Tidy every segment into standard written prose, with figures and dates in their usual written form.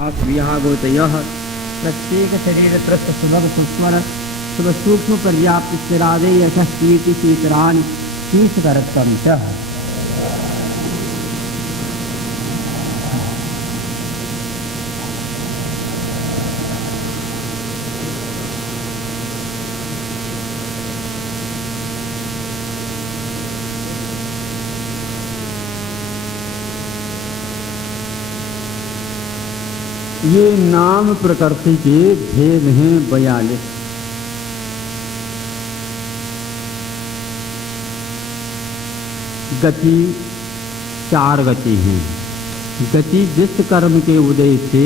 विहागोतयः प्रत्येक शरीर त्रस्त सुलभ सुस्वर सुलभ सूक्ष्म पर्याप्त स्थिरादे यशः कीर्ति शीतराणि शीर्षकरत्वं च। ये नाम प्रकृति के भेद हैं 42। गति 4 गति हैं। गति जिस कर्म के उदय से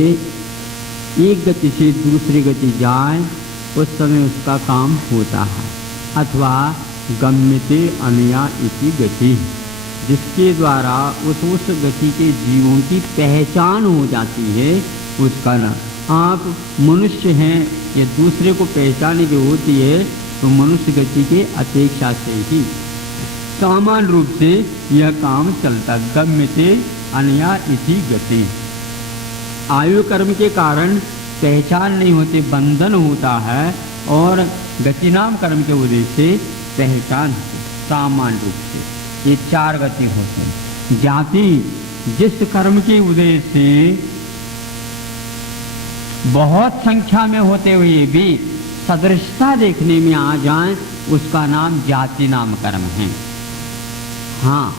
एक गति से दूसरी गति जाए उस समय उसका काम होता है, अथवा गम्यते अनया इति गति, जिसके द्वारा उस गति के जीवों की पहचान हो जाती है उसका नाम। आप मनुष्य हैं, या दूसरे को पहचानने की होती है तो मनुष्य गति के अपेक्षा से ही सामान्य रूप से यह काम चलता। गम्यते अनया इति गति, आयु कर्म के कारण पहचान नहीं होती, बंधन होता है, और गति नाम कर्म के उदय से पहचान होती सामान्य रूप से। ये 4 गति होते हैं। जाति जिस कर्म के उदय से बहुत संख्या में होते हुए भी सदृशता देखने में आ जाए उसका नाम जाति नाम कर्म है। हाँ,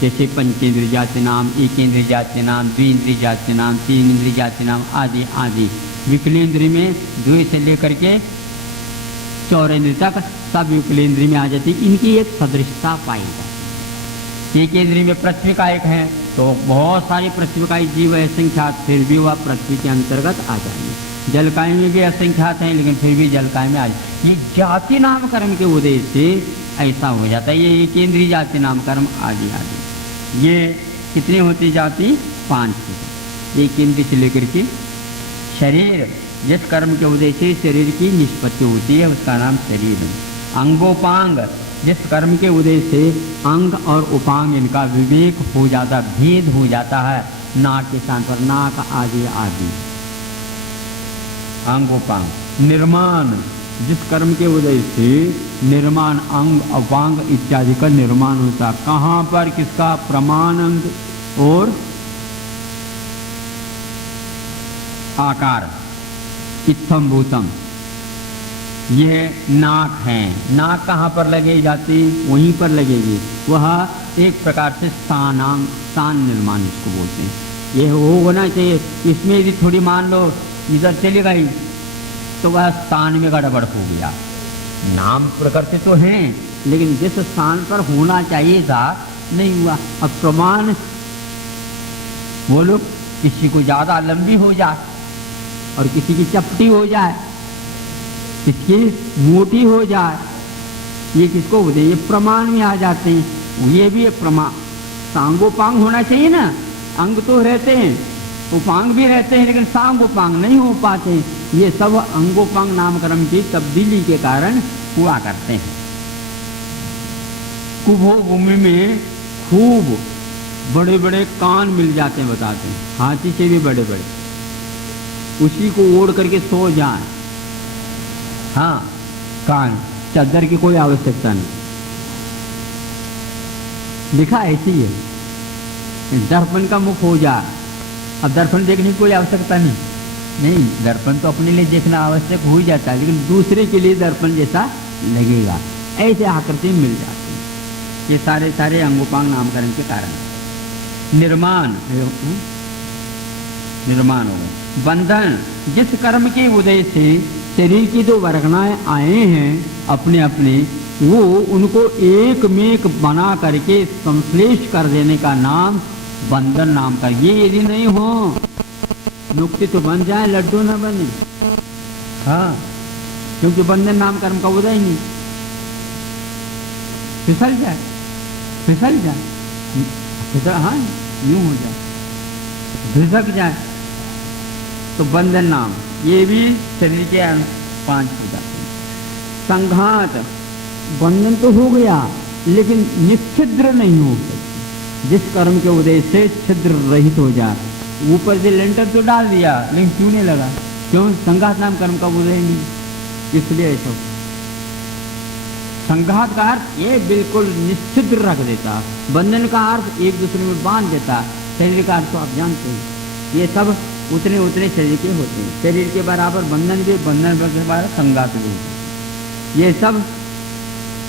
जैसे पंचेंद्रिय जाति नाम, एकेंद्रिय जाति नाम, द्विंद्रिय जाति नाम, 3 इंद्रिय जाति नाम आदि आदि। विकलेंद्रिय में 2 से लेकर के 4 इंद्रिय तक सब विकलेंद्रिय में आ जाती, इनकी एक सदृशता पाई जाती। एकेंद्रिय में पृथ्वी का एक है तो बहुत सारी पृथ्वी का जीव है असंख्यात, फिर भी वह पृथ्वी के अंतर्गत आ जाएंगे। जलकाय में भी असंख्यात हैं लेकिन फिर भी जलकाय में आ जाए। ये जाति नाम कर्म के उदय से ऐसा हो जाता है। ये केंद्रीय जाति नाम कर्म आदि आदि। ये कितनी होती जाति? 5। एक केंद्रीय से लेकर के शरीर, जिस कर्म के उदय से शरीर की निष्पत्ति होती है उसका नाम शरीर है। अंगोपांग, जिस कर्म के उदय से अंग और उपांग इनका विवेक हो जाता, भेद हो जाता है, नाक के स्थान पर नाक आदि आदि। अंगोपांग। निर्माण, जिस कर्म के उदय से निर्माण अंग उपांग इत्यादि का निर्माण होता, कहाँ पर किसका? प्रमाण अंग और आकार। इत्थम भूतम, यह नाक है। नाक कहाँ पर लगेगी जाती? वहीं पर लगेगी। वह एक प्रकार से स्थान निर्माण इसको बोलते हैं। यह वो होना चाहिए। इसमें यदि थोड़ी मान लो इधर चली गई तो वह स्थान में गड़बड़ हो गया। नाम प्रकृति तो है लेकिन जिस स्थान पर होना चाहिए था नहीं हुआ। अब प्रमाण बोलो, किसी को ज्यादा लंबी हो जाए और किसी की चपटी हो जाए, किसकी मोटी हो जाए, ये किसको बोलते? ये प्रमाण में आ जाते हैं। ये भी प्रमाण। सांगोपांग होना चाहिए ना। अंग तो रहते हैं, उपांग भी रहते हैं, लेकिन सांगोपांग नहीं हो पाते। ये सब अंगोपांग नामकर्म की तब्दीली के कारण हुआ करते हैं। कुभो भूमि में खूब बड़े बड़े कान मिल जाते हैं, बताते हैं, हाथी से भी बड़े बड़े, उसी को ओढ़ करके सो जाए। हाँ, कान, चादर की कोई आवश्यकता नहीं। लिखा ऐसी है। दर्पण का मुख हो जाए, अब दर्पण देखने की कोई आवश्यकता नहीं। दर्पण तो अपने लिए देखना आवश्यक हो जाता है, लेकिन दूसरे के लिए दर्पण जैसा लगेगा, ऐसे आकृति मिल जाती है। ये सारे सारे अंगोपांग नामकरण के कारण। निर्माण, निर्माण हो गए। बंधन, जिस कर्म के उदय से शरीर की जो वर्गनाएं आए हैं अपने अपने, वो उनको एक में एक बना करके संश्लेष कर देने का नाम बंधन नाम का। ये यदि नहीं हो, नुक्ति तो बन जाए, लड्डू न बने। हाँ, क्योंकि बंधन नाम कर्म का उदय नहीं। फिसल जाए, फिसल जाए, फिसल, हाँ यूं हो जाए, फिसक जाए तो बंधन नाम। ये भी शरीर के 5 हो जाते हैं। संघात, बंधन तो हो गया लेकिन निश्चिद्र नहीं हो गया। जिस कर्म के उदय से छिद्र रहित हो जाए, ऊपर से लेंटर तो डाल दिया लेकिन क्यों नहीं लगा? क्यों? संघात नाम कर्म का उदय नहीं, इसलिए ऐसा। संघात का अर्थ ये बिल्कुल निश्चित रख देता, बंधन का अर्थ एक दूसरे में बांध देता, शरीर का अर्थ तो आप जानते हैं, ये सब उतने उतने शरीर के होते हैं। शरीर के बराबर बंधन भी, बंधन के बराबर संघात भी, ये सब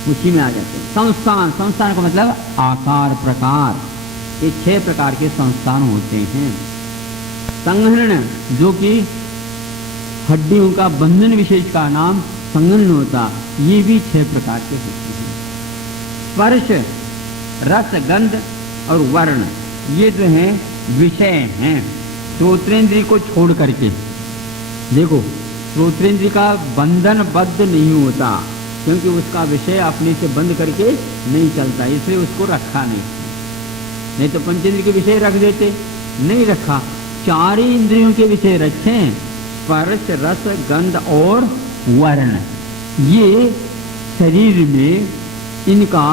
उसी में आ जाते हैं। संस्थान, संस्थान का मतलब आकार प्रकार, ये 6 प्रकार के संस्थान होते हैं। संघनन, जो कि हड्डियों का बंधन विशेष का नाम संघनन होता, ये भी 6 प्रकार के होते हैं। स्पर्श, रस, गंध और वर्ण, ये जो है विषय हैं श्रोत्रेंद्रिय को छोड़ करके। देखो, श्रोत्रेंद्रिय का बंधन बद्ध नहीं होता, क्योंकि उसका विषय अपने से बंद करके नहीं चलता, इसलिए उसको रखा नहीं तो पंचेंद्रिय के विषय रख देते, नहीं रखा। 4 इंद्रियों के विषय रखे, स्पर्श, रस, गंध और वर्ण। ये शरीर में इनका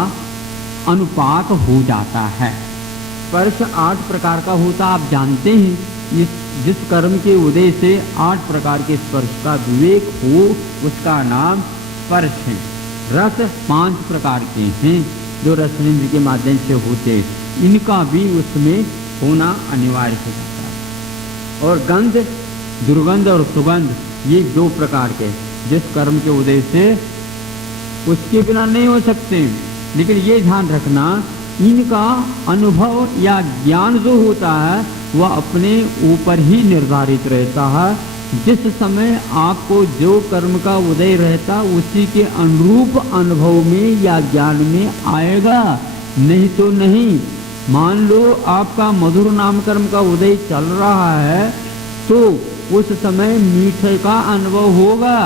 अनुपात हो जाता है। स्पर्श 8 प्रकार का होता, आप जानते हैं। जिस कर्म के उदय से 8 प्रकार के स्पर्श का विवेक हो, उसका नाम स्पर्श है। रस 5 प्रकार के हैं, जो रसनेन्द्र के माध्यम से होते, इनका भी उसमें होना अनिवार्य हो जाता है। और गंध, दुर्गंध और सुगंध, ये 2 प्रकार के, जिस कर्म के उदय से उसके बिना नहीं हो सकते। लेकिन ये ध्यान रखना, इनका अनुभव या ज्ञान जो होता है वह अपने ऊपर ही निर्धारित रहता है। जिस समय आपको जो कर्म का उदय रहता, उसी के अनुरूप अनुभव में या ज्ञान में आएगा, नहीं तो नहीं। मान लो आपका मधुर नाम कर्म का उदय चल रहा है, तो उस समय मीठे का अनुभव होगा।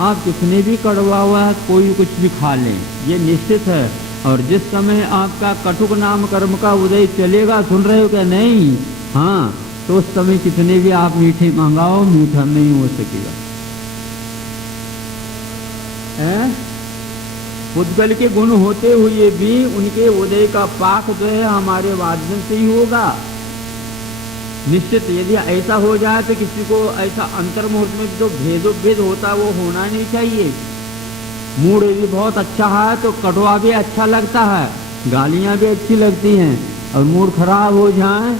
आप कितने भी कड़वा हुआ कोई कुछ भी खा लें, ये निश्चित है। और जिस समय आपका कटुक नाम कर्म का उदय चलेगा, सुन रहे हो क्या? नहीं, हाँ, तो उस समय कितने भी आप मीठे मंगाओ, मीठा नहीं हो सकेगा। उद्गल के गुण होते हुए भी उनके उदय का पाक जो है हमारे वादन से ही होगा निश्चित। यदि ऐसा हो जाए तो किसी को ऐसा अंतर्मुहूर्त में जो भेद होता है वो होना नहीं चाहिए। मूड यदि बहुत अच्छा है तो कटवा भी अच्छा लगता है, गालियां भी अच्छी लगती हैं, और मूड खराब हो जाए,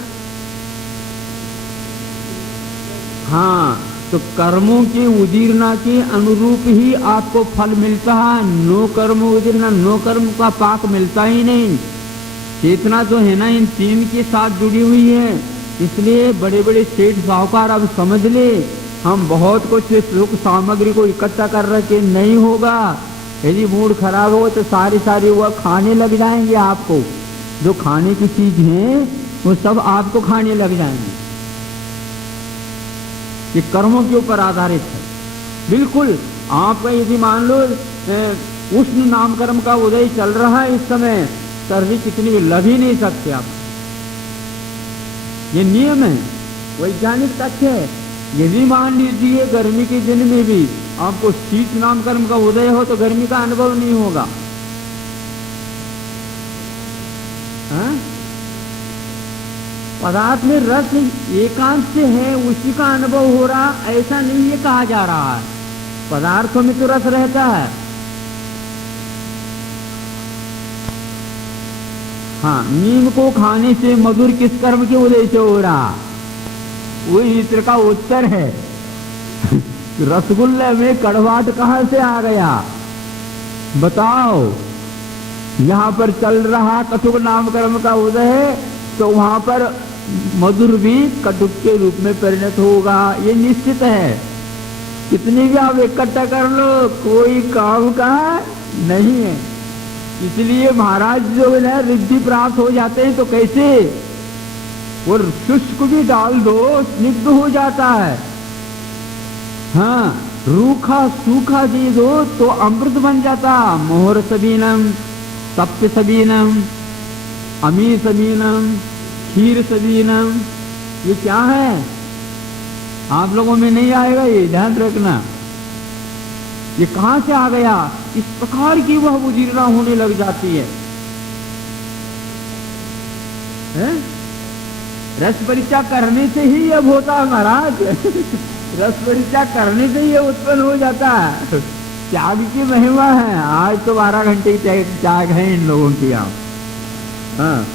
हाँ, तो कर्मों की उदीर्णा के अनुरूप ही आपको फल मिलता है। नो कर्म उदीर्णा, नो कर्म का पाक मिलता ही नहीं। चेतना जो है ना, इन 3 के साथ जुड़ी हुई है। इसलिए बड़े बड़े सेठ साहूकार अब समझ ले, हम बहुत कुछ सुख सामग्री को इकट्ठा कर रखे, नहीं होगा। यदि मूड खराब हो तो सारी वह खाने लग जाएंगे आपको। जो खाने की चीज है वो सब आपको खाने लग जाएंगे। ये कर्मों के ऊपर आधारित है बिल्कुल। आपका यदि मान लो उष्ण नाम कर्म का उदय चल रहा है इस समय, सर्दी कितनी भी लग ही नहीं सकते आप। ये नियम है, वैज्ञानिक तथ्य है। यदि मान लीजिए गर्मी के दिन में भी आपको शीत नाम कर्म का उदय हो तो गर्मी का अनुभव नहीं होगा। पदार्थ में रस एकांत से है, उसी का अनुभव हो रहा, ऐसा नहीं ये कहा जा रहा है। पदार्थों में तो रस रहता है। हाँ, नीम को खाने से मधुर किस कर्म के उदय से हो रहा? वो ईश्वर का उत्तर है। रसगुल्ले में कड़वाहट कहां से आ गया बताओ? यहाँ पर चल रहा कटुक नाम कर्म का उदय है, तो वहां पर मधुर भी कटुक के रूप में परिणत होगा, ये निश्चित है। कितनी भी आप इकट्ठा कर लो, कोई काम का नहीं है। इसलिए महाराज जो है रिद्धि प्राप्त हो जाते हैं तो कैसे? वो शुष्क भी डाल दो, स्निग्ध हो जाता है। हाँ, रूखा सूखा दे दो तो अमृत बन जाता। मोहर सबीनम, तप्य सबीनम, अमी सबीनम, खीर सबीनम, ये क्या है? आप लोगों में नहीं आएगा, ये ध्यान रखना। ये कहां से आ गया? इस प्रकार की वह उजीरना होने लग जाती है? रस परीक्षा करने से ही अब होता है महाराज। रस परीक्षा करने से ही उत्पन्न हो जाता है। त्याग की महिमा है। आज तो 12 घंटे की त्याग है इन लोगों की। आप हाँ,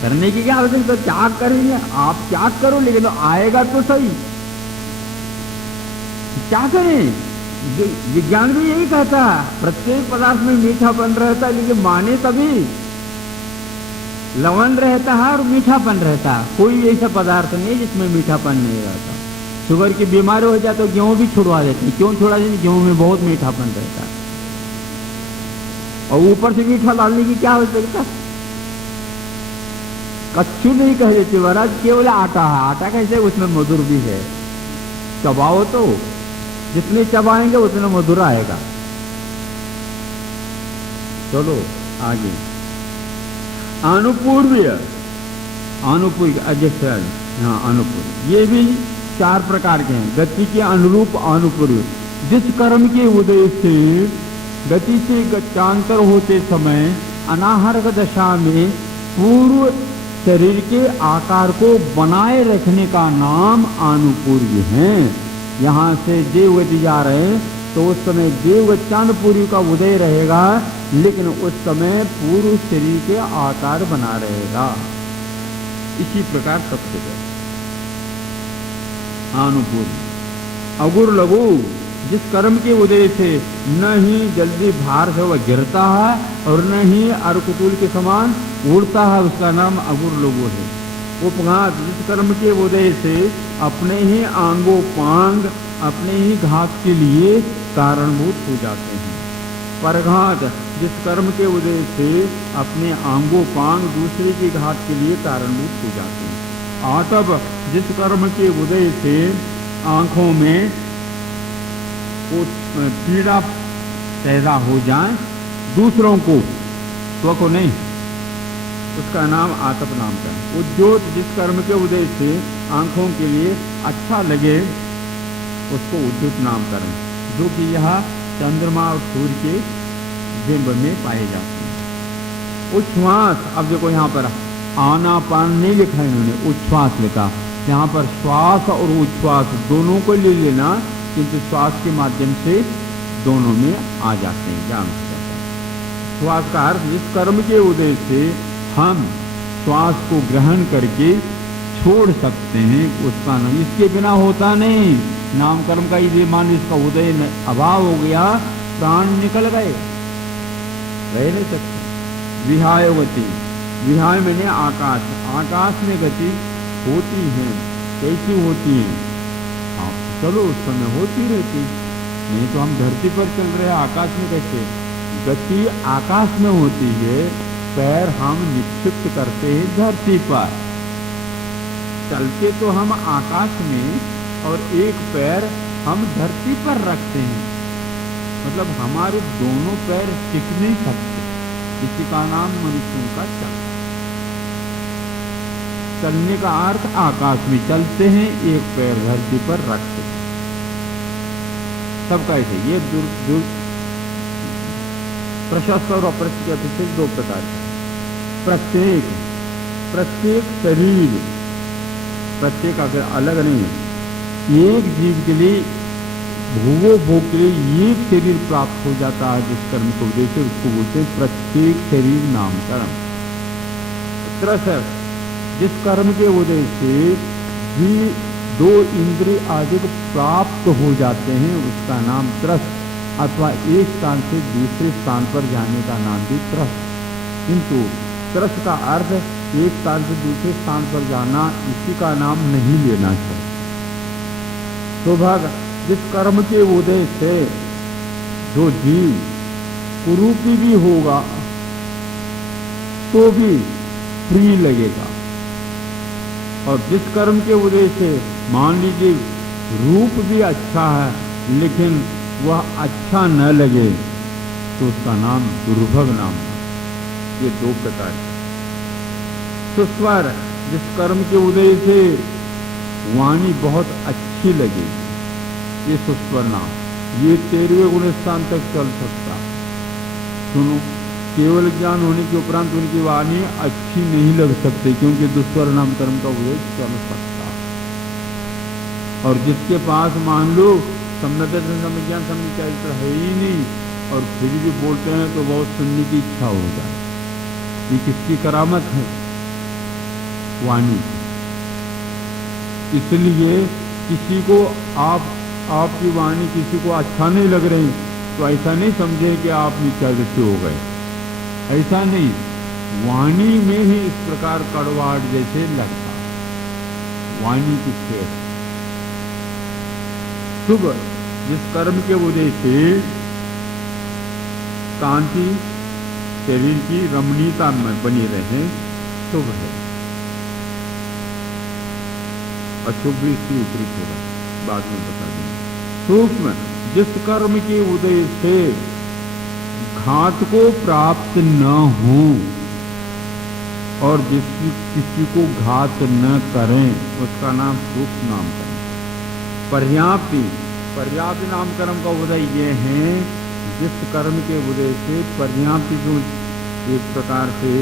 करने की क्या आवश्यकता, तो त्याग करेंगे आप, त्याग करो, लेकिन तो आएगा तो सही। क्या करें, विज्ञान भी यही कहता है, प्रत्येक पदार्थ में मीठापन रहता है, लेकिन माने तभी। लवण रहता है और मीठापन रहता है, कोई ऐसा पदार्थ नहीं जिसमें मीठापन नहीं रहता। शुगर की बीमारी हो जाए तो गेहूं भी छुड़वा देते हैं। क्यों छुड़वा देते? गेहूं में बहुत मीठापन रहता है, और ऊपर से मीठा डालने की क्या आवश्यकता। कच्चू नहीं कह देते महाराज, केवल आटा है। आटा कैसे, उसमें मधुर भी है। चबाओ तो जितने चबाएंगे उतना मधुर आएगा। चलो आगे। अनुपूर्वीय, अनुपूर्व अजस्र, हाँ अनुपूर्व, ये भी 4 प्रकार के हैं। गति के अनुरूप अनुपूर्व, जिस कर्म के उदय से गति से गत्यांतर होते समय अनाहर्क दशा में पूर्व शरीर के आकार को बनाए रखने का नाम अनुपूर्व है। यहाँ से देवगति जा रहे हैं तो उस समय देवगत्यांत पूर्व का उदय रहेगा, लेकिन उस समय पूर्व शरीर के आकार बना रहेगा। इसी प्रकार सब जगह अनुपूर्व। अगुर लघु, जिस कर्म के उदय से न ही जल्दी भार से वह गिरता है और न ही अर्कुतुल के समान उड़ता है, उसका नाम अगुर लघु है। उपघात, जिस कर्म के उदय से अपने ही आंगों पांग अपने ही घात के लिए कारणभूत हो जाते हैं। परघात, जिस कर्म के उदय से अपने आंगों पांग दूसरे के घात के लिए कारणभूत हो जाते हैं। आतप, जिस कर्म के उदय से आंखों में पीड़ा पैदा हो जाए, दूसरों को, स्व को नहीं, उसका नाम आतप नाम का है। उद्योत, जिस कर्म के उदय से आंखों के लिए अच्छा लगे, उसको उद्योत नाम कर्म, जो कि यहाँ चंद्रमा और सूर्य के बिंब में पाए जाते हैं। उच्छ्वास, अब देखो यहाँ पर आनापान नहीं लिखा इन्होंने, उच्छ्वास लिखा। यहाँ पर श्वास और उच्छ्वास दोनों को ले लेना, किंतु श्वास के माध्यम से दोनों में आ जाते हैं, ज्ञान हो जाता है। श्वास का अर्थ, जिस कर्म के उदय से हम श्वास को ग्रहण करके छोड़ सकते हैं, उसका नाम, इसके बिना होता नहीं। नाम कर्म का यदि मान इसका उदय में अभाव हो गया, प्राण निकल गए, रह नहीं सकते। विहाय गति, विहाय मैंने आकाश, आकाश में गति होती है। कैसी होती है? हाँ चलो उस समय होती रहती, नहीं तो हम धरती पर चल रहे हैं, आकाश में कैसे गति आकाश में होती है। पैर हम निक्षिप्त करते हैं धरती पर, चलते तो हम आकाश में, और एक पैर हम धरती पर रखते हैं, मतलब हमारे दोनों पैर टिक नहीं सकते। इसी का नाम मनुष्यों का चलना। चलने का अर्थ आकाश में चलते हैं, एक पैर धरती पर रखते हैं। सब कैसे, ये प्रशस्त और अप्रशस्त 2 प्रकार के। प्रत्येक शरीर, प्रत्येक अगर अलग नहीं है, एक जीव के लिए भोग के लिए एक शरीर प्राप्त हो जाता है, जिस कर्म को उद्देश्य उसको बोलते हैं प्रत्येक शरीर नाम कर्म। त्रस, जिस कर्म के उदय से भी 2 इंद्रिय आदि प्राप्त हो जाते हैं, उसका नाम त्रस, अथवा एक स्थान से दूसरे स्थान पर जाने का नाम भी त्रस। किंतु त्रस का अर्थ एक स्थान से दूसरे स्थान पर जाना, इसी का नाम नहीं लेना चाहिए। तो भाग, जिस कर्म के उदय से जो जीव कुरूपी भी होगा तो भी प्रिय लगेगा, और जिस कर्म के उदय से मान लीजिए रूप भी अच्छा है लेकिन वह अच्छा न लगे, तो उसका नाम दुर्भग नाम है। ये 2 प्रकार के। सुस्वर, जिस कर्म के उदय से वाणी बहुत अच्छी लगे, ये सुस्वर नाम, ये 13वें गुण स्थान तक चल सकता। सुनो, केवल ज्ञान होने के उपरांत उनकी वाणी अच्छी नहीं लग सकती, क्योंकि दुष्वर नाम कर्म का उपदेश चल सकता। और जिसके पास मान लो सम्यक दर्शन, सम्यक ज्ञान, सम्यक चरित्र है ही नहीं, और फिर भी बोलते हैं तो बहुत सुनने की इच्छा हो जाए। ये किसकी करामत है? वाणी। इसलिए किसी को आपकी वाणी किसी को अच्छा नहीं लग रही तो ऐसा नहीं समझे कि आप निचलते हो गए, ऐसा नहीं। वाणी में ही इस प्रकार कड़वाहट जैसे लगता। वाणी किससे शुभ, जिस कर्म के उदय से कांति शरीर की रमणीयता में बनी रहे, शुभ है। अशुभ भी इसकी विपरीत होगा, बाद में बता देंगे। सूक्ष्म, जिस कर्म के उदय से घात को प्राप्त न हो और किसी को घात न करें, उसका नाम सूक्ष्म नामकरण। पर्याप्ति, पर्याप्त नामकरण का उदय ये है जिस कर्म के उदय से पर्याप्ति को एक प्रकार से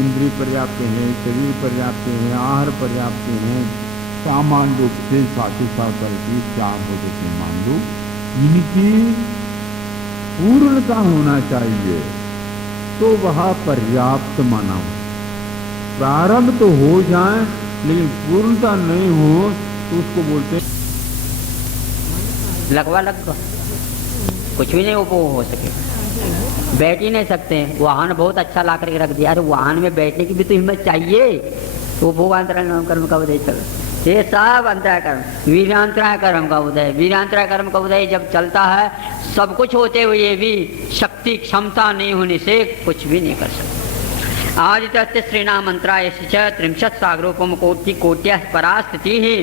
इंद्रिय पर्याप्त है, शरीर पर्याप्त है, आहार पर्याप्त है, सामान्य रूप से साथी करके 4 हो जैसे मान लो, इनकी पूर्णता होना चाहिए तो वह पर्याप्त माना हो। प्रारंभ तो हो जाए लेकिन पूर्णता नहीं हो तो उसको बोलते लगवा कुछ भी नहीं उपभोग हो सके, बैठ ही नहीं सकते। वाहन बहुत अच्छा ला करके रख दिया, अरे वाहन में बैठने की भी तो हिम्मत चाहिए। तो भोग अंतराय कर्म का उदय चल, ये सब अंतराय कर्म, वीरांतराय कर्म का उदय। वीरांतराय कर्म का उदय जब चलता है, सब कुछ होते हुए भी शक्ति क्षमता नहीं होने से कुछ भी नहीं कर सकते। आदित्य श्रीनाम अंतराय 30 सागरोपम कोटि कोट्य परा स्थिति ही।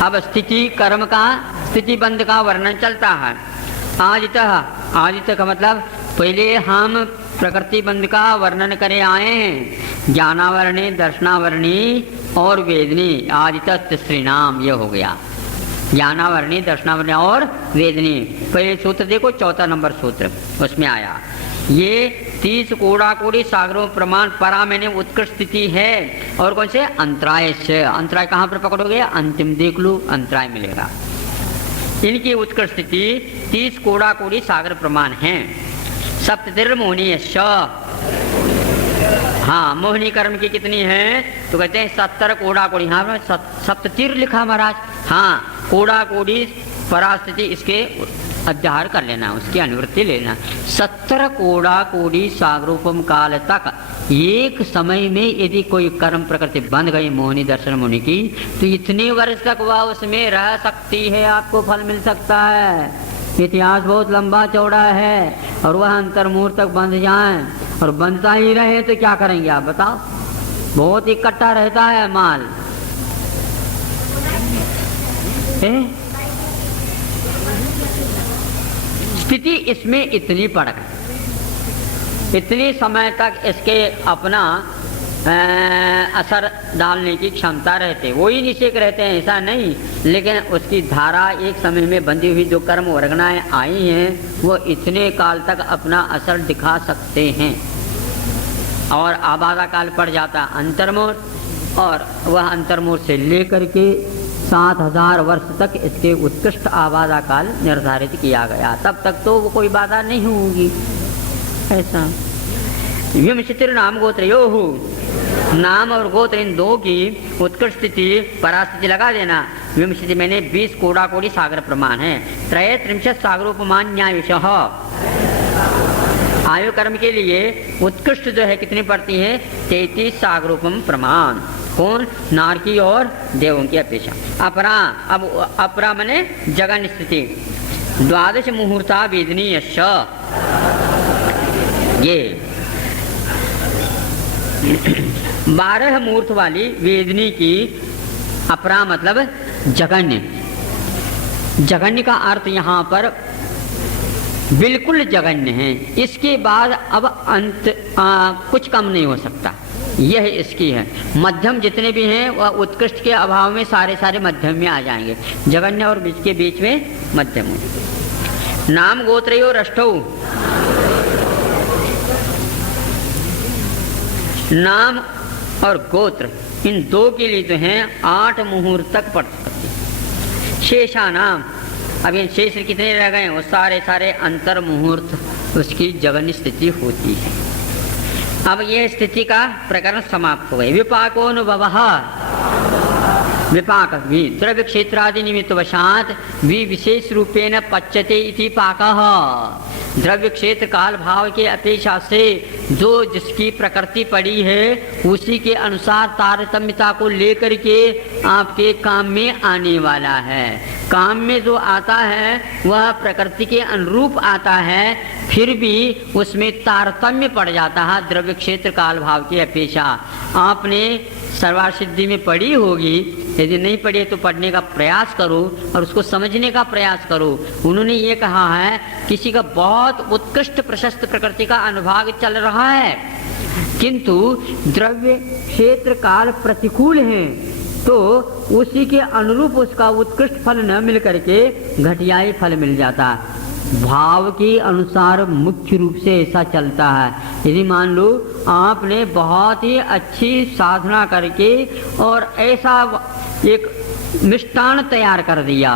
अब स्थिति कर्म का, स्थिति बंध का वर्णन चलता है। आदित्य का मतलब पहले हम प्रकृति बंध का वर्णन करे आए हैं, ज्ञानावरणी, दर्शनावरणी और वेदनी। आदित्य श्रीनाम ये हो गया, ज्ञानावरणी, दर्शनावरणी और वेदनी। पहले सूत्र देखो, 4 नंबर सूत्र उसमें आया ये 30 कोड़ा कोड़ी सागरों प्रमाण परा मैंने उत्कृष्ट स्थिति है। और कौन से? अंतराय से। अंतराय कहाँ पर पकड़ोगे? अंतिम देख लो, अंतराय मिलेगा। इनकी उत्कृष्ट स्थिति 30 कोड़ा कोड़ी सागर प्रमाण है। सप्ततिर मोहनी श, हाँ मोहिनी कर्म की कितनी है तो कहते हैं 70 कोड़ा कोड़ी। हाँ सप्ततिर लिखा महाराज, हाँ कोड़ा कोड़ी परास्थिति, इसके अध्याहार कर लेना, उसकी अनुवृत्ति लेना। 70 कोड़ा कोड़ी सागरूपम काल तक एक समय में यदि कोई कर्म प्रकृति बन गई मोहिनी दर्शन मुनि की, तो इतने वर्ष तक वह उसमें रह सकती है, आपको फल मिल सकता है। इतिहास बहुत लंबा चौड़ा है, और वह अंतर्मुहूर्त तक बंध जाए और बनता ही रहे तो क्या करेंगे आप बताओ? बहुत इकट्ठा रहता है माल। स्थिति इसमें इतनी पड़ गई, इतनी समय तक इसके अपना असर डालने की क्षमता रहते, वही निषेक रहते हैं, ऐसा नहीं। लेकिन उसकी धारा एक समय में बंधी हुई जो कर्म वर्गनाएं आई हैं वो इतने काल तक अपना असर दिखा सकते हैं। और आबादा काल पड़ जाता अंतर्मुहूर्त, और वह अंतर्मुहूर्त से लेकर के 7000 वर्ष तक इसके उत्कृष्ट आबादा काल निर्धारित किया गया। तब तक तो वो कोई बाधा नहीं होगी। ऐसा विमशितिर नाम गोत्रयोहु, नाम और गोत्र इन दो की उत्कृष्ट स्थिति परास्थिति लगा देना। विमशिति मैंने 20 कोड़ा कोड़ी सागर प्रमाण है। 33 सागरोपमान न्याय विषय। आयु कर्म के लिए उत्कृष्ट जो है कितनी पड़ती है? 33 सागरोपम प्रमाण। कौन? नारकी और देवों की अपेक्षा। अपरा, अब अपरा मने जगन स्थिति। 12 मुहूर्ता वेदनीय, ये 12 मुहूर्त वाली वेदनी की अपरा मतलब जगन्य। जगन्य का अर्थ यहाँ पर बिल्कुल जगन्य है। इसके बाद अब अंत कुछ कम नहीं हो सकता, यह इसकी है। मध्यम जितने भी हैं वह उत्कृष्ट के अभाव में सारे मध्यम में आ जाएंगे। जगन्य और बीच के बीच में मध्यम हो। नाम गोत्रयो रष्टौ, नाम और गोत्र इन दो के लिए जो है 8 मुहूर्त तक पढ़ सकते हैं। शेषा नाम, अब इन शेष कितने रह गए, वो सारे सारे अंतर मुहूर्त उसकी जगन स्थिति होती है। अब यह स्थिति का प्रकरण समाप्त हो गए। विपाकोनुभवः, विपाक भी द्रव्य क्षेत्रादि निमित्त वशात भी विशेष रूपेण पच्यते इति पाकः। द्रव्य क्षेत्र काल भाव के अपेक्षा से जो जिसकी प्रकृति पड़ी है उसी के अनुसार तारतम्यता को लेकर के आपके काम में आने वाला है। काम में जो आता है वह प्रकृति के अनुरूप आता है, फिर भी उसमें तारतम्य पड़ जाता है द्रव्य क्षेत्र काल भाव की अपेक्षा। आपने सर्वार्थ सिद्धि में पढ़ी होगी, यदि नहीं पढ़ी तो पढ़ने का प्रयास करो और उसको समझने का प्रयास करो। उन्होंने ये कहा है किसी का बहुत उत्कृष्ट प्रशस्त प्रकृति का अनुभाग चल रहा है किंतु द्रव्य क्षेत्र काल प्रतिकूल है, तो उसी के अनुरूप उसका उत्कृष्ट फल न मिल करके घटियाई फल मिल जाता है। भाव के अनुसार मुख्य रूप से ऐसा चलता है। यदि मान लो आपने बहुत ही अच्छी साधना करके और ऐसा एक मिष्टान तैयार कर दिया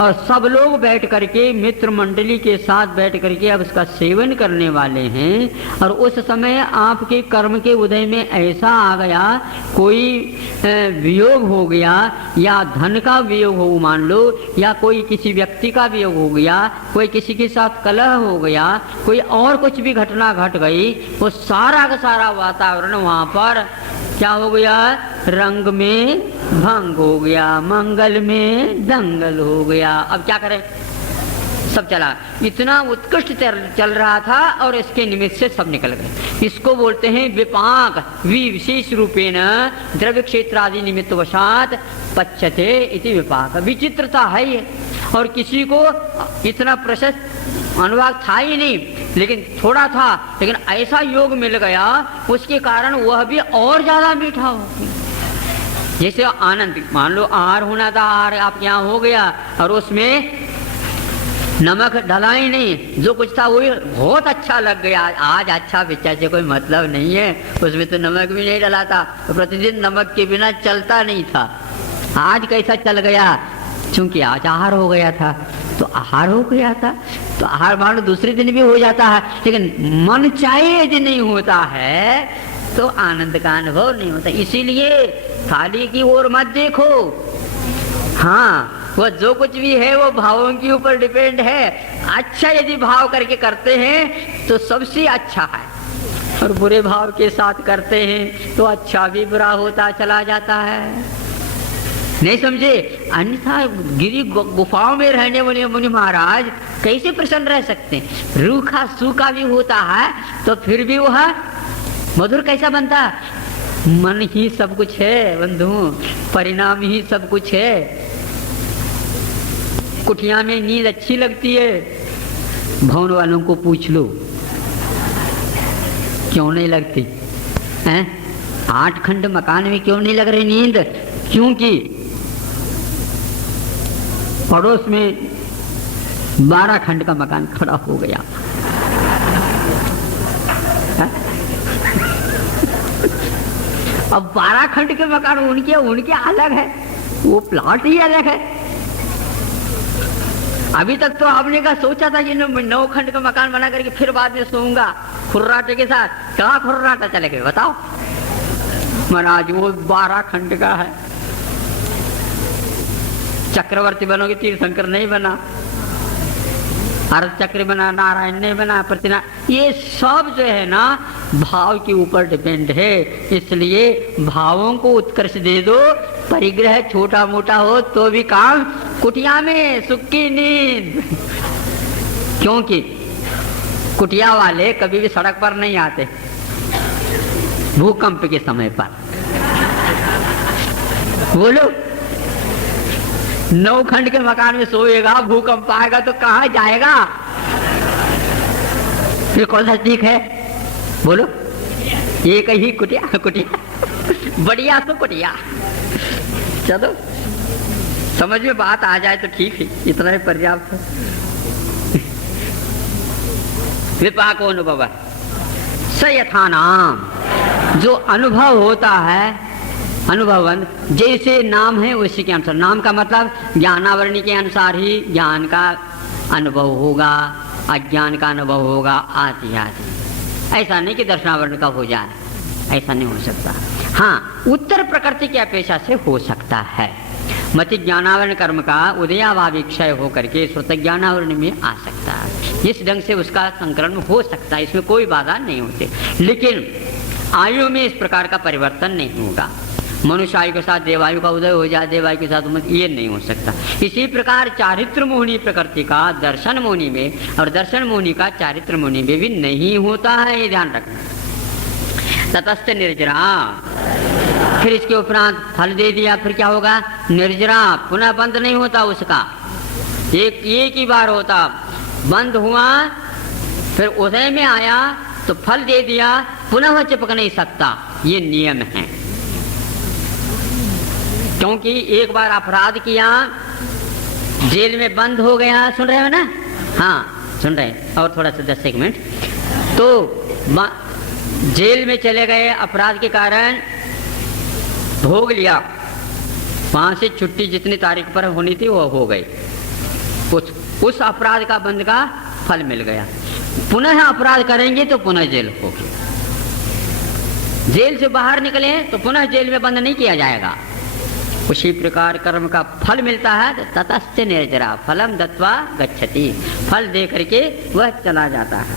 और सब लोग बैठ करके मित्र मंडली के साथ बैठ करके अब उसका सेवन करने वाले हैं, और उस समय आपके कर्म के उदय में ऐसा आ गया, कोई वियोग हो गया या धन का वियोग हो मान लो, या कोई किसी व्यक्ति का वियोग हो गया, कोई किसी के साथ कलह हो गया, कोई और कुछ भी घटना घट गई, वो सारा का सारा वातावरण वहाँ पर क्या हो गया, रंग में भंग हो गया, मंगल में दंगल हो गया। अब क्या करें, सब चला, इतना उत्कृष्ट चल रहा था और इसके निमित्त से सब निकल गए। इसको बोलते हैं विपाक, विशेष रूपेण द्रव्य क्षेत्र आदि निमित्त वशात पच्यते इति विपाक। विचित्रता है ये, और किसी को इतना प्रशस्त अनुभाग था ही नहीं, लेकिन थोड़ा था, लेकिन ऐसा योग मिल गया उसके कारण वह भी और ज्यादा मीठा हो गया। जैसे आनंद, मान लो आहार होना था, आहार आपके यहाँ हो गया और उसमें नमक डला ही नहीं, जो कुछ था वही बहुत अच्छा लग गया। आज अच्छा पिक्चर से कोई मतलब नहीं है, उसमें तो नमक भी नहीं डला था, तो प्रतिदिन नमक के बिना चलता नहीं था। आज कैसा चल गया, क्योंकि आज आहार हो गया था, तो आहार हो गया था, तो आहार मान लो दूसरे दिन भी हो जाता है, लेकिन मन चाहे यदि नहीं होता है तो आनंद का अनुभव नहीं होता। इसीलिए थाली की ओर मत देखो, हाँ वह जो कुछ भी है वो भावों के ऊपर डिपेंड है। अच्छा यदि भाव करके करते हैं तो सबसे अच्छा है, और बुरे भाव के साथ करते हैं तो अच्छा भी बुरा होता चला जाता है। नहीं समझे? अन्यथा गिरी गुफाओं में रहने वाले मुनि महाराज कैसे प्रसन्न रह सकते हैं? रूखा सूखा भी होता है तो फिर भी वह मधुर कैसा बनता? मन ही सब कुछ है बंधु, परिणाम ही सब कुछ है। कुटिया में नींद अच्छी लगती है, भवन वालों को पूछ लो क्यों नहीं लगती हैं? 8 खंड मकान में क्यों नहीं लग रही नींद? क्योंकि पड़ोस में 12 खंड का मकान खड़ा हो गया। अब 12 खंड के मकान उनके अलग है, वो प्लॉट ही अलग है। अभी तक तो आपने का सोचा था कि 9 खंड का मकान बना करके फिर बाद में सोऊंगा खुर्राटे के साथ। कहाँ खुर्राटा चले गए बताओ? महाराज वो 12 खंड का है। चक्रवर्ती बनोगे, तीर्थंकर नहीं बना, अर्ध चक्र बना, नारायण नहीं बना, प्रतिना, ये सब जो है ना भाव के ऊपर डिपेंड है। इसलिए भावों को उत्कर्ष दे दो, परिग्रह छोटा मोटा हो तो भी काम, कुटिया में सुख की नींद। क्योंकि कुटिया वाले कभी भी सड़क पर नहीं आते भूकंप के समय पर। बोलो 9 खंड के मकान में सोएगा, भूकंप आएगा तो कहाँ जाएगा? ये कौन सा ठीक है? बोलो, एक ही कुटिया, कुटिया बढ़िया तो कुटिया। चलो समझ में बात आ जाए तो ठीक है, इतना ही पर्याप्त है। विपाको अनुभव स यथा नाम, जो अनुभव होता है अनुभवन, जैसे नाम है उसी के अनुसार। नाम का मतलब ज्ञानावरणी के अनुसार ही ज्ञान का अनुभव होगा, अज्ञान का अनुभव होगा, आदि आदि। ऐसा नहीं कि दर्शनावरण का हो जाए, ऐसा नहीं हो सकता। हाँ, उत्तर प्रकृति की अपेक्षा से हो सकता है। मति ज्ञानावरण कर्म का उदयाभावी क्षय होकर के श्रुत ज्ञानावरण में आ सकता है। इस ढंग से उसका संकरण हो सकता है, इसमें कोई बाधा नहीं होती। लेकिन आयु में इस प्रकार का परिवर्तन नहीं होगा। मनुष्य आयु के साथ देवायु का उदय हो जाए, देवायु के साथ ये नहीं हो सकता। इसी प्रकार चारित्र मोहिनी प्रकृति का दर्शन मोहिनी में और दर्शन मोहिनी का चारित्र मोहिनी में भी नहीं होता है, ये ध्यान रखना। ततस्थ निर्जरा, फिर इसके उपरांत फल दे दिया, फिर क्या होगा? निर्जरा, पुनः बंद नहीं होता उसका, एक ही बार होता। बंद हुआ, फिर उदय में आया तो फल दे दिया, पुनः वह चिपक नहीं सकता, ये नियम है। क्योंकि एक बार अपराध किया, जेल में बंद हो गया, सुन रहे हो ना? हाँ सुन रहे, और थोड़ा सा 10 मिनट। तो जेल में चले गए, अपराध के कारण भोग लिया, वहां से छुट्टी जितनी तारीख पर होनी थी वो हो गई, उस अपराध का बंद का फल मिल गया। पुनः अपराध करेंगे तो पुनः जेल होगी। जेल से बाहर निकले तो पुनः जेल में बंद नहीं किया जाएगा। उसी प्रकार कर्म का फल मिलता है तो ततस्थ निर्जरा फलम दत्वा गच्छति, फल दे करके वह चला जाता है।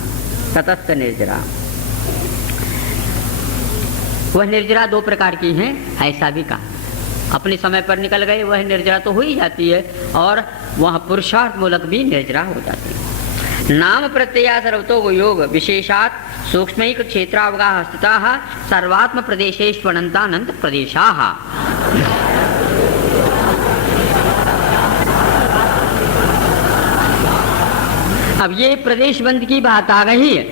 ततस्थ निर्जरा, वह निर्जरा 2 प्रकार की है, ऐसा भी कहा। अपने समय पर निकल गए वह निर्जरा तो हो ही जाती है, और वह पुरुषार्थ मूलक भी निर्जरा हो जाती है। नाम प्रत्यया सर्वतो योग विशेषात सूक्ष्मैक क्षेत्रावगाह स्थिताः सर्वात्म प्रदेशेष्वनन्तानंत प्रदेशाः। अब ये प्रदेश बंद की बात आ गई है,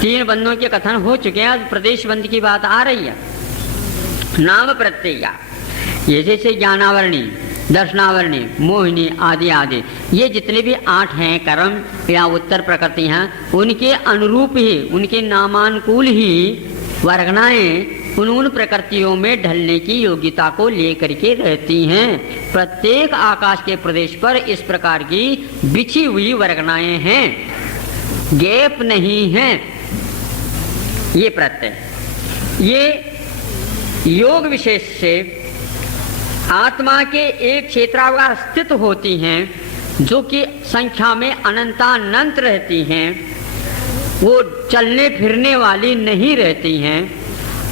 3 बंदों के कथन हो चुके हैं, अब प्रदेश बंद की बात आ रही है। नाम प्रत्यया, ये जैसे ज्ञानावरणी, दर्शनावरणी, मोहिनी आदि आदि, ये जितने भी 8 हैं कर्म या उत्तर प्रकृति हैं, उनके अनुरूप ही, उनके नामानुकूल ही वर्गनाएं उन प्रकृतियों में ढलने की योग्यता को लेकर के रहती हैं। प्रत्येक आकाश के प्रदेश पर इस प्रकार की बिछी हुई वर्गनाएं हैं, गैप नहीं है। ये प्रत्यय, ये योग विशेष से आत्मा के एक क्षेत्रावगाह स्थित होती हैं, जो कि संख्या में अनंतानंत रहती हैं। वो चलने फिरने वाली नहीं रहती हैं,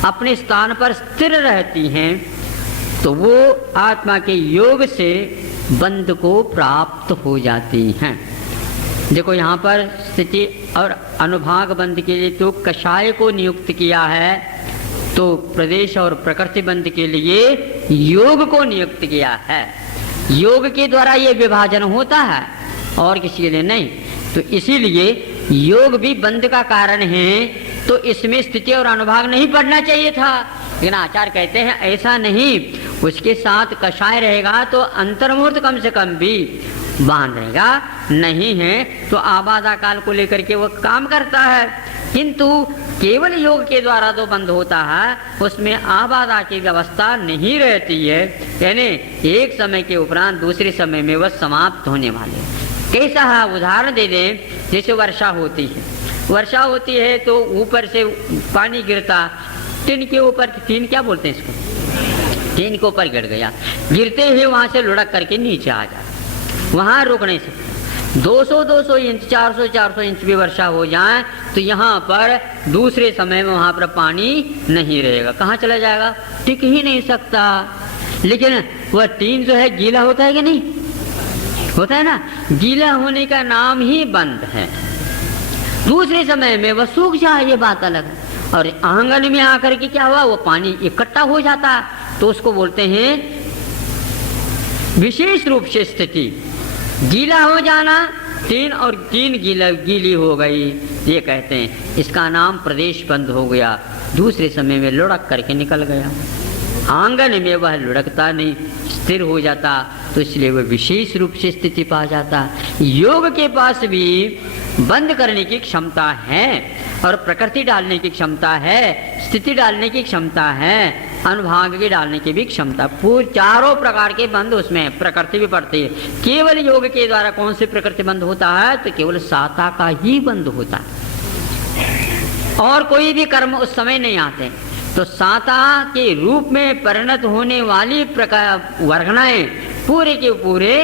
अपने स्थान पर स्थिर रहती हैं। तो वो आत्मा के योग से बंध को प्राप्त हो जाती हैं। देखो यहाँ पर स्थिति और अनुभाग बंध के लिए तो कषाय को नियुक्त किया है, तो प्रदेश और प्रकृति बंध के लिए योग को नियुक्त किया है। योग के द्वारा ये विभाजन होता है और किसी के लिए नहीं। तो इसीलिए योग भी बंध का कारण है, तो इसमें स्थिति और अनुभाग नहीं पढ़ना चाहिए था। लेकिन आचार्य कहते हैं ऐसा नहीं, उसके साथ कषाय रहेगा तो अंतर्मूर्त कम से कम भी बांधेगा, नहीं है तो आबादा काल को लेकर के वो काम करता है। किंतु केवल योग के द्वारा जो बंद होता है उसमें आबादा की व्यवस्था नहीं रहती है, यानी एक समय के उपरांत दूसरे समय में वह समाप्त होने वाले। कैसा है उदाहरण दे दें, जैसे वर्षा होती है, वर्षा होती है तो ऊपर से पानी गिरता, टीन के ऊपर, टीन क्या बोलते हैं इसको, टीन के ऊपर गिर गया, गिरते ही वहां से लुढ़क करके नीचे आ जाता, वहां रुक नहीं सकता। 200 इंच 400 इंच भी वर्षा हो जाए तो यहाँ पर दूसरे समय में वहां पर पानी नहीं रहेगा, कहाँ चला जाएगा, टिक ही नहीं सकता। लेकिन वह टीन जो है गीला होता है कि नहीं होता है ना, गीला होने का नाम ही बंद है। दूसरे समय में वह सूख जाए, ये बात अलग है। और आंगन में आकर के क्या हुआ, वो पानी इकट्ठा हो जाता, तो उसको बोलते हैं विशेष रूप से स्थिति, गीला हो जाना, टीन और टीन गीली हो गई, ये कहते हैं। इसका नाम प्रदेश बंद हो गया, दूसरे समय में लुढ़क करके निकल गया। आंगन में वह लुढ़कता नहीं, स्थिर हो जाता, तो इसलिए वह विशेष रूप से स्थिति पा जाता। योग के पास भी बंद करने की क्षमता है और प्रकृति डालने की क्षमता है, स्थिति डालने की क्षमता है, अनुभाग की डालने की भी क्षमता। पूरे चारों प्रकार के बंद उसमें प्रकृति भी पड़ती है। केवल योग के द्वारा कौन सी प्रकृति बंद होता है? तो केवल साता का ही बंद होता है और कोई भी कर्म उस समय नहीं आते। तो साता के रूप में परिणत होने वाली प्रकार वर्गणाएं पूरे के पूरे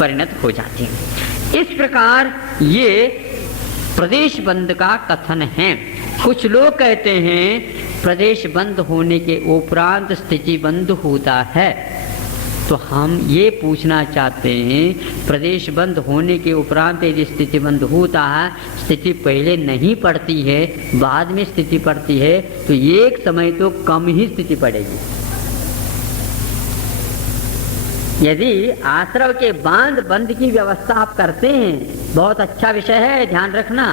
परिणत हो जाती हैं। इस प्रकार ये प्रदेश बंद का कथन है। कुछ लोग कहते हैं प्रदेश बंद होने के उपरांत स्थिति बंद होता है। तो हम ये पूछना चाहते हैं, प्रदेश बंद होने के उपरांत यदि स्थिति बंद होता है, स्थिति पहले नहीं पड़ती है, बाद में स्थिति पड़ती है, तो एक समय तो कम ही स्थिति पड़ेगी। यदि आश्रव के बांध बंद की व्यवस्था आप करते हैं, बहुत अच्छा विषय है, ध्यान रखना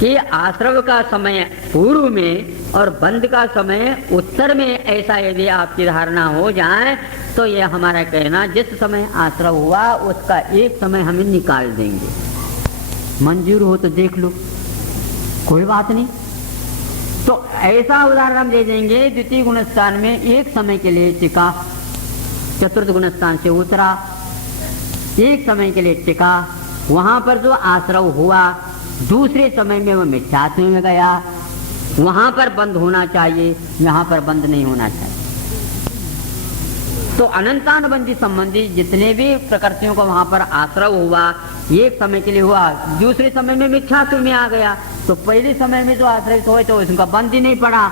कि आश्रव का समय पूर्व में और बंद का समय उत्तर में, ऐसा यदि आपकी धारणा हो जाए तो यह हमारा कहना, जिस समय आश्रव हुआ उसका एक समय हमें निकाल देंगे। मंजूर हो तो देख लो, कोई बात नहीं। तो ऐसा उदाहरण हम दे देंगे, द्वितीय गुणस्थान में एक समय के लिए टिका, चतुर्थ गुणस्थान से उतरा, एक समय के लिए टिका, वहां पर जो आश्रव हुआ दूसरे समय में वो मिथ्यात्व में गया, वहां पर बंद होना चाहिए, यहाँ पर बंद नहीं होना चाहिए। तो अनंतानुबंधी संबंधी जितने भी प्रकृतियों का वहां पर आश्रव हुआ, एक समय के लिए हुआ, दूसरे समय में मिथ्यात्व में आ गया, तो पहले समय में जो आश्रय हुए तो उसका बंद ही नहीं पड़ा,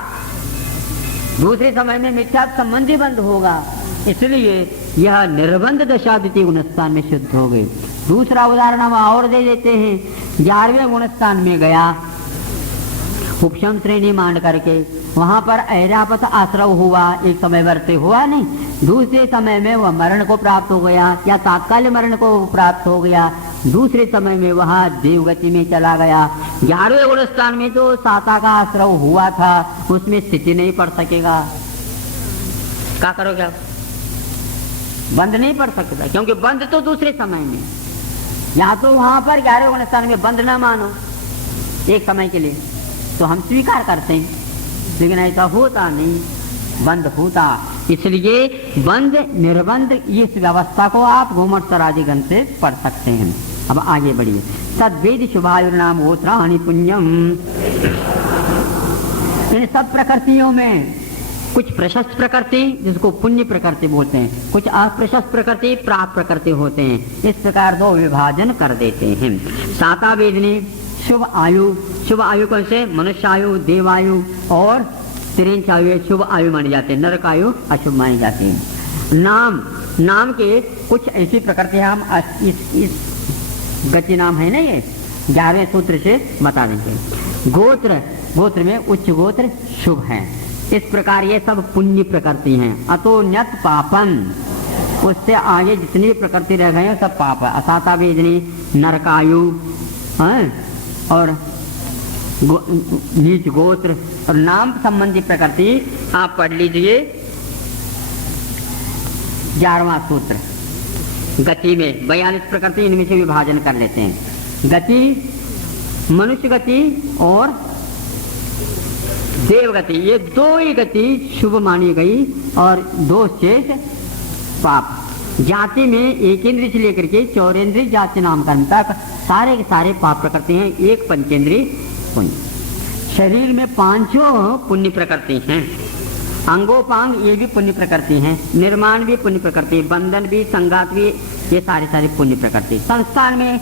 दूसरे समय में मिथ्यात्व संबंधी बंद होगा, इसलिए यह निर्बंध दशा द्वितीय गुणस्थान में सिद्ध हो गई। दूसरा उदाहरण हम और दे देते हैं, 11वें गुणस्थान में गया, उपशम श्रेणी मान करके, वहां पर ऐरापत आश्रव हुआ, एक समय वर्ते हुआ नहीं, दूसरे समय में वह मरण को प्राप्त हो गया या तात्कालिक मरण को प्राप्त हो गया, दूसरे समय में वह देवगति में चला गया। 11वें गुणस्थान में जो साता का आश्रव हुआ था उसमें स्थिति नहीं पड़ सकेगा, क्या करोगे आप? बंद नहीं पड़ सकता, क्योंकि बंद तो दूसरे समय में, या तो वहां पर 11वें गुणस्थान में बंद न मानो एक समय के लिए, तो हम स्वीकार करते हैं, लेकिन ऐसा होता नहीं, बंद होता। इसलिए बंद निर्बंध इस व्यवस्था को आप गोमत्सरादि ग्रंथ से पढ़ सकते हैं। अब आगे बढ़िए, तद्वेद शुभायुर्नाम होत्राणि पुण्यम। इन सब प्रकृतियों में कुछ प्रशस्त प्रकृति जिसको पुण्य प्रकृति बोलते हैं, कुछ अप्रशस्त प्रकृति प्राप्त प्रकृति होते हैं। इस प्रकार दो विभाजन कर देते हैं। साता वेदनी शुभ आयु कौन से? मनुष्य आयु, देवायु और तिरंच आयु शुभ आयु मानी जाते हैं, नरक आयु अशुभ मानी जाती है। नाम के कुछ ऐसी प्रकृति हम इस गति नाम है ना, ये 11वें सूत्र से बता देंगे। गोत्र में उच्च गोत्र शुभ है। इस प्रकार ये सब पुण्य प्रकृति हैं। अतोन्यत पापन, उससे आगे जितनी प्रकृति रह गए सब पाप है। असाता वेदनी नरकायु और नीच गोत्र और नाम संबंधी प्रकृति आप पढ़ लीजिए 11वां सूत्र। गति में 42 प्रकृति, इनमें से विभाजन कर लेते हैं। गति, मनुष्य गति और देवगति, ये दो ही गति शुभ मानी गई और दो शेष पाप। जाति में एक इंद्रिय से लेकर के चौरेंद्रिय जाति नाम कर्म तक सारे के सारे पाप प्रकृति हैं, एक पंचेंद्रिय पुण्य। शरीर में 5 पुण्य प्रकृति हैं, अंगोपांग ये भी पुण्य प्रकृति हैं, निर्माण भी पुण्य प्रकृति, बंधन भी, संगात भी, ये सारे पुण्य प्रकृति। संस्थान में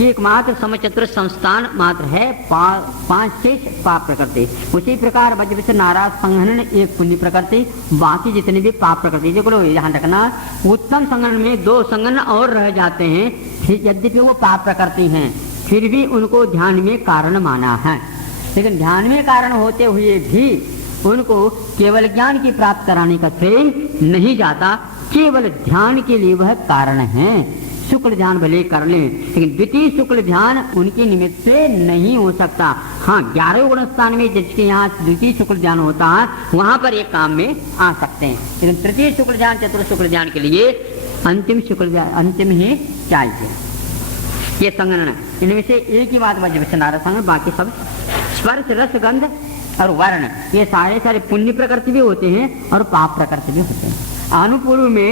एकमात्र समचतुर संस्थान मात्र है, 5 शेष पाप प्रकृति। उसी प्रकार वज्रविष नाराज संघनन एक पुण्य प्रकृति, बाकी जितने भी पाप प्रकृति। देखो ध्यान रखना, उत्तम संघनन में 2 संघनन और रह जाते हैं, यद्यपि वो पाप प्रकृति हैं, फिर भी उनको ध्यान में कारण माना है। लेकिन ध्यान में कारण होते हुए भी उनको केवल ज्ञान की प्राप्त कराने का श्रेय नहीं जाता, केवल ध्यान के लिए वह कारण है। शुक्ल ध्यान भले कर ले, लेकिन द्वितीय शुक्ल ध्यान उनके निमित्त से नहीं हो सकता। हाँ, 11वें गुणस्थान में जिसके यहाँ द्वितीय शुक्ल ध्यान होता है वहां पर एक काम में आ सकते हैं, लेकिन तृतीय शुक्ल ध्यान, चतुर्थ शुक्ल ध्यान के लिए अंतिम शुक्ल ध्यान अंतिम ही चाहिए। ये संगणन, इनमें से एक ही बात बचे नारद संग, बाकी सब स्पर्श रस गंध और वर्ण, ये सारे सारे पुण्य प्रकृति भी होते हैं और पाप प्रकृति भी होते हैं। अनुपूर्व में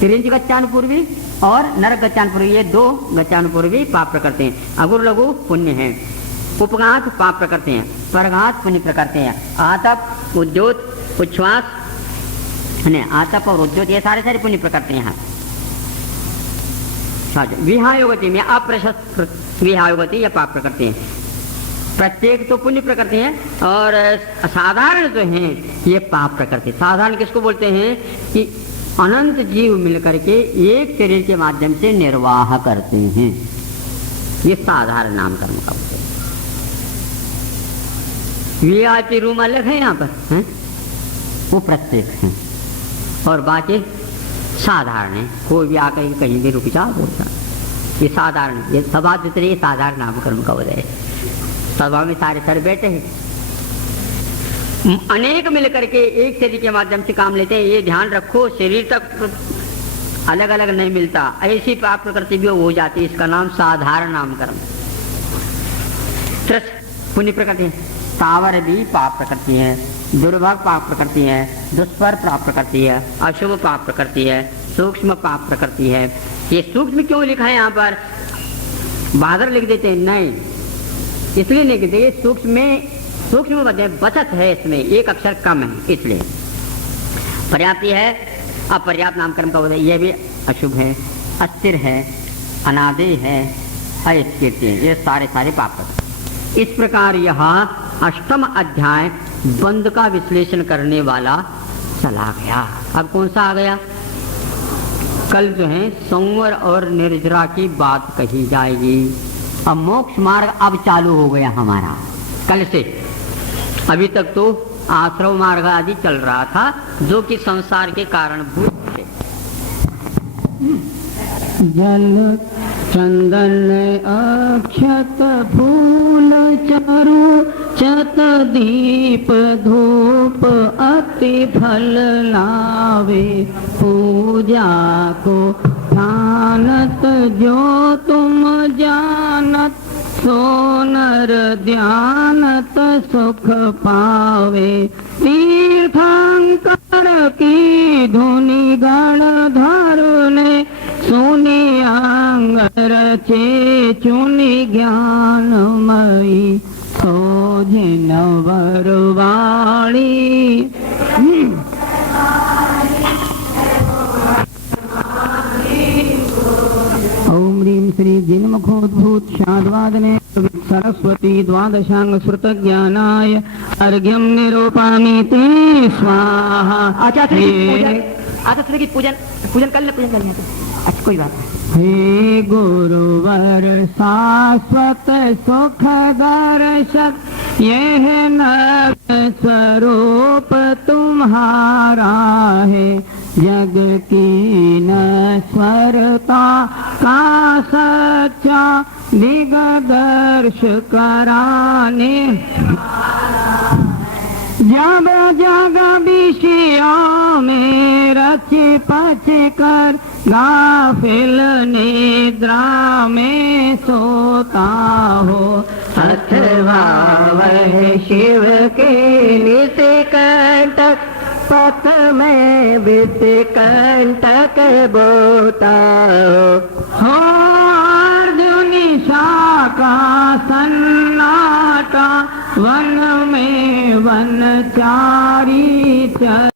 तिरंज गच्छानुपूर्वी और नरक गच्छानुपूर्वी, ये दो गच्छानुपूर्वी पाप प्रकृति हैं। अगुर लघु पुण्य है, उपघात पाप प्रकृति हैं, परघात पुण्य प्रकृति हैं। आतप उद्योत उच्छ्वास, आतप और उद्योत ये सारे सारे पुण्य प्रकृति हैं। विहायोगति में अप्रशस्त विहायोगति या पाप प्रकृति है। प्रत्येक तो पुण्य प्रकृति है और साधारण जो है ये पाप प्रकृति। साधारण किसको बोलते हैं कि अनंत जीव मिलकर के एक शरीर के माध्यम से निर्वाह करते हैं, ये साधारण नामकरण का होता है। वीआईपी रूम अलग है यहाँ पर है? वो प्रत्येक है और बाकी साधारण है। कोई भी आकर कहीं भी रुक जा बोलता, ये साधारण, ये सभा जितने साधारण नामकरण का वजह है। सभा में सारे सर बैठे हैं, अनेक मिलकर के एक शरीर के माध्यम से काम लेते हैं। ये ध्यान रखो, शरीर तक अलग अलग नहीं मिलता, ऐसी पाप प्रकृति भी हो जाती है। इसका नाम साधारण नामकरण। पुण्य प्रकृति है, तावर भी पाप प्रकृति है, दुर्भाग पाप प्रकृति है, दुष्पर पाप प्रकृति है, अशुभ पाप प्रकृति है, सूक्ष्म पाप प्रकृति है। ये सूक्ष्म क्यों लिखा है यहाँ पर? बहादुर लिख देते हैं, नहीं इसलिए नहीं लिखते। सूक्ष्म बचत है, इसमें एक अक्षर कम है, इसलिए पर्याप्ति है। अपर्याप्त नामकरण का वजह यह भी अशुभ है, अस्थिर है, अनादि है, अस्थिर है, ये सारे सारे पाप प्रकृति। इस प्रकार यहाँ अष्टम अध्याय बंध का विश्लेषण करने वाला चला गया। अब कौन सा आ गया? कल जो है संवर और निर्जरा की बात कही जाएगी। अब मोक्ष मार्ग अब चालू हो गया हमारा कल से। अभी तक तो आश्रव मार्ग आदि चल रहा था, जो कि संसार के कारण भूत थे। जल चंदन अक्षत फूल चारु चत दीप धूप अति फल लावे, पूजा को ध्यानत जो तुम जानत, सो नर ध्यानत सुख पावे। तीर्थंकर की धुनि गण धरुने, सुनि अंगर चे चुनि ज्ञानमयी, सोझे नवर वाणी। ओम ह्रीं श्री जिनमुखोद्भूत शाद्वादने सरस्वती द्वादशांग श्रुत ज्ञानाय अर्घ्यं निरूपामि ते स्वाहा। अच्छा की पूजन कर ले, अच्छा कोई बात नहीं। हे गुरुवर शाश्वत सुख दर्शक, यह नव स्वरूप तुम्हारा है, जग की नश्वरता का सच्चा दिग्दर्श कराने। जब जग विषयों में रच पच कर गाफिल निद्रा में सोता हो, अथवा वह शिव के नित कंटक, पथ में वित कंटक बोता हो। निशा का सन्नाटा, वन में वनचारी चर